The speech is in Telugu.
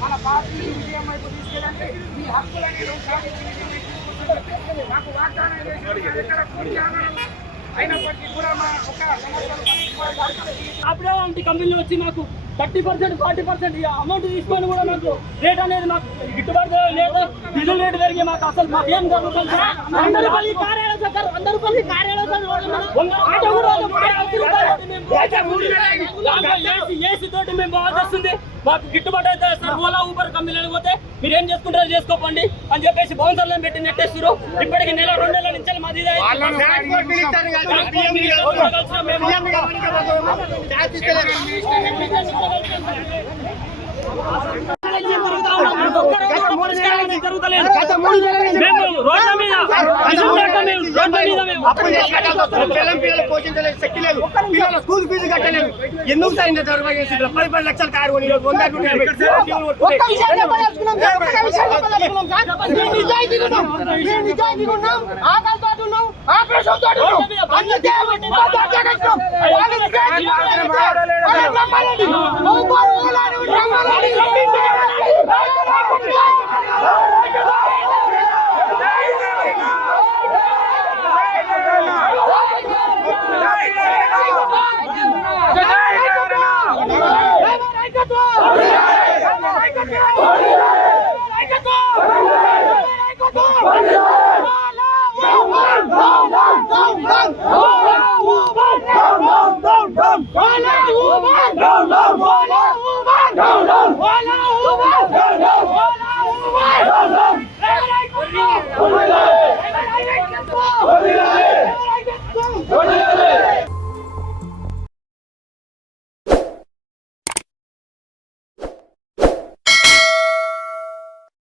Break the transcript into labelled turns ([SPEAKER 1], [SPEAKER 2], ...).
[SPEAKER 1] మన పార్టీని విజయం వైపు తీసుకెళ్ళండి మీ హక్కులని మాకు వాగ్దానం చేసి ఎక్కడ పూర్తి ఆగడం అయినప్పటికీ కూడా మా ఒక సంవత్సరం
[SPEAKER 2] అప్పుడే వంటి కంపెనీలు వచ్చి మాకు thirty percent forty percent amount తీసుకొని కూడా మాకు రేట్ అనేది మాకు గిట్టుబాటు లేదు డీజిల్ రేట్ పెరిగి మాకు అసలు మాకు ఏం జరుగుతుంది సార్? వంద రూపాయలు ఈ కార్ ఏడా సార్? వంద రూపాయలు ఈ కార్ ఏడా సార్? వంద ఆటో కూడా తోటి మేము బాగా వస్తుంది మాకు గిట్టుబాటు అయితే సార్ ఓలా ఊబర్ కంపెనీలకు పోతే మీరు ఏం చేసుకుంటారో చేసుకోకండి అని చెప్పేసి బౌన్సర్లను పెట్టి నెట్టేస్తారు ఇప్పటికి నెల రెండు నెలల నుంచి మాది. మేము రోడ్ల మీద నిజం లేక మేము రోడ్ల మీద మేము
[SPEAKER 3] పిల్లలు పిల్లలు పోషించలేదు శక్తి లేదు పిల్లలు స్కూల్ ఫీజు కట్టలేదు ఎందుకు సార్ ఇంత దొరక చేసి పది పది లక్షలు కారు కొని వంద
[SPEAKER 1] ఒక్క విషయం చెప్పదలుచుకున్నాం Don't love one. Don't